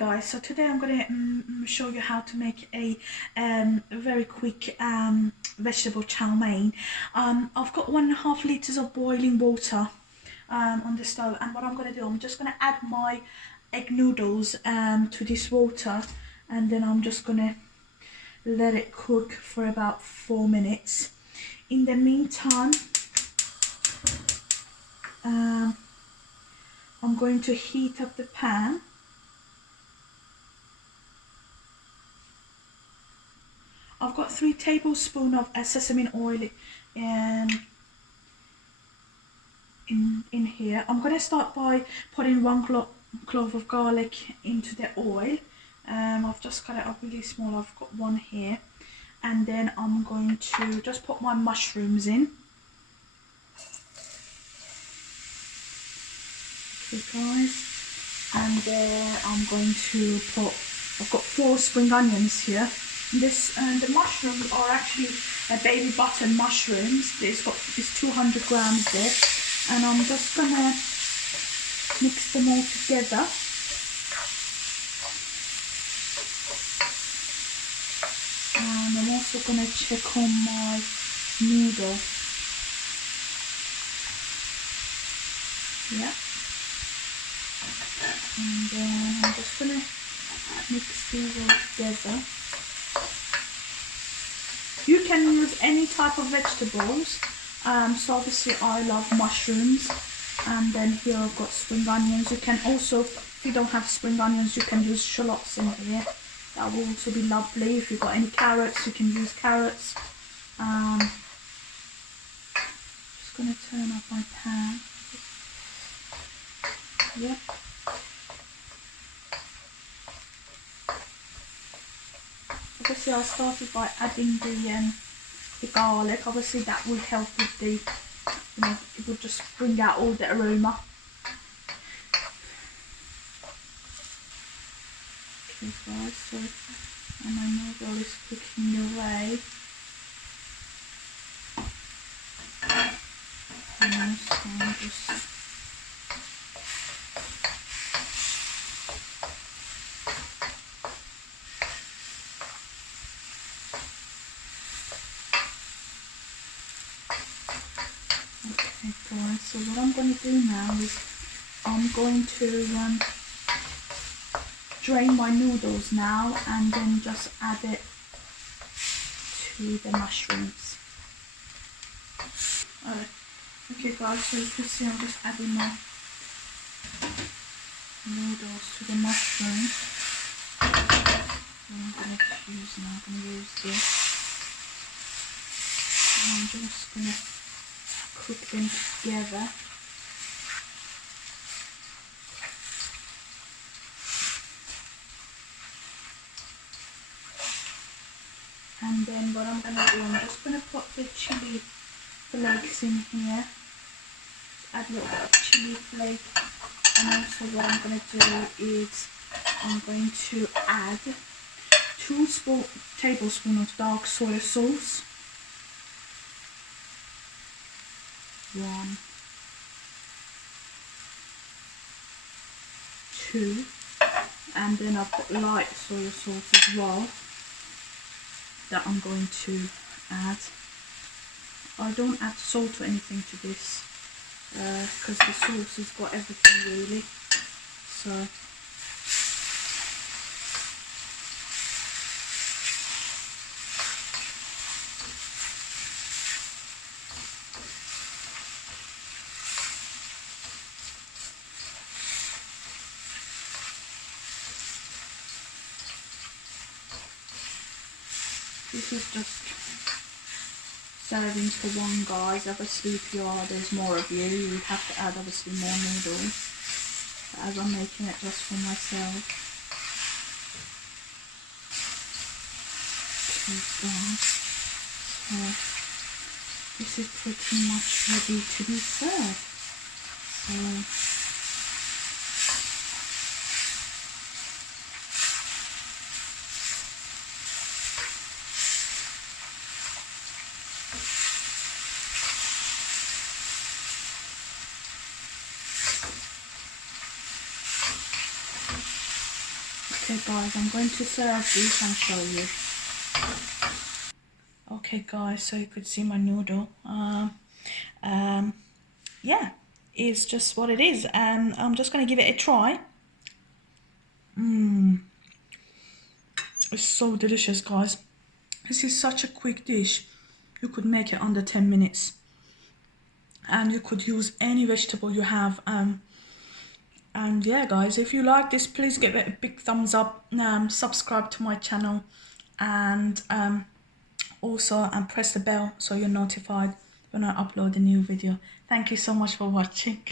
guys, so today I'm going to show you how to make a very quick vegetable chow mein. I've got 1.5 litres of boiling water on the stove, and what I'm going to do, I'm just going to add my egg noodles to this water, and then I'm just going to let it cook for about 4 minutes. In the meantime, I'm going to heat up the pan. I've got 3 tablespoons of sesame oil in here. I'm going to start by putting 1 clove of garlic into the oil. I've just cut it up really small. I've got 1 here, and then I'm going to just put my mushrooms in. Okay guys, and then I'm going to put, I've got 4 spring onions here. The mushrooms are actually baby button mushrooms. It's 200 grams there, and I'm just gonna mix them all together. And I'm also gonna check on my noodle. Yeah. And then I'm just gonna mix these all together. You can use any type of vegetables, so obviously I love mushrooms, and then here I've got spring onions. You can also, if you don't have spring onions, you can use shallots in here. That will also be lovely. If you've got any carrots, you can use carrots. Just going to turn up my pan. Yep. Obviously I started by adding the garlic. Obviously that will help with the, it will just bring out all the aroma. Okay guys, so and my noodle is cooking away. And so I'm just so what I'm going to do now is I'm going to drain my noodles now, and then just add it to the mushrooms. Okay guys, so you can see I'm just adding my noodles to the mushrooms. I'm going to use this. And I'm just going to cook them together. And then what I'm going to do, I'm just going to put the chilli flakes in here. Add a little bit of chilli flake. And also what I'm going to do is I'm going to add 2 tablespoons of dark soya sauce. 1, 2, and then I've got light soya sauce as well that I'm going to add. I don't add salt or anything to this because the sauce has got everything really. So this is just servings for 1 guys. Obviously if there's more of you, you would have to add obviously more noodles. But as I'm making it just for myself. Okay guys, so this is pretty much ready to be served. So Okay guys, I'm going to serve these and show you. Okay guys, so you could see my noodle. Yeah, it's just what it is, and I'm just going to give it a try. It's so delicious, guys. This is such a quick dish. You could make it under 10 minutes. And you could use any vegetable you have. And yeah, guys, if you like this, please give it a big thumbs up. Subscribe to my channel. And also press the bell so you're notified when I upload a new video. Thank you so much for watching.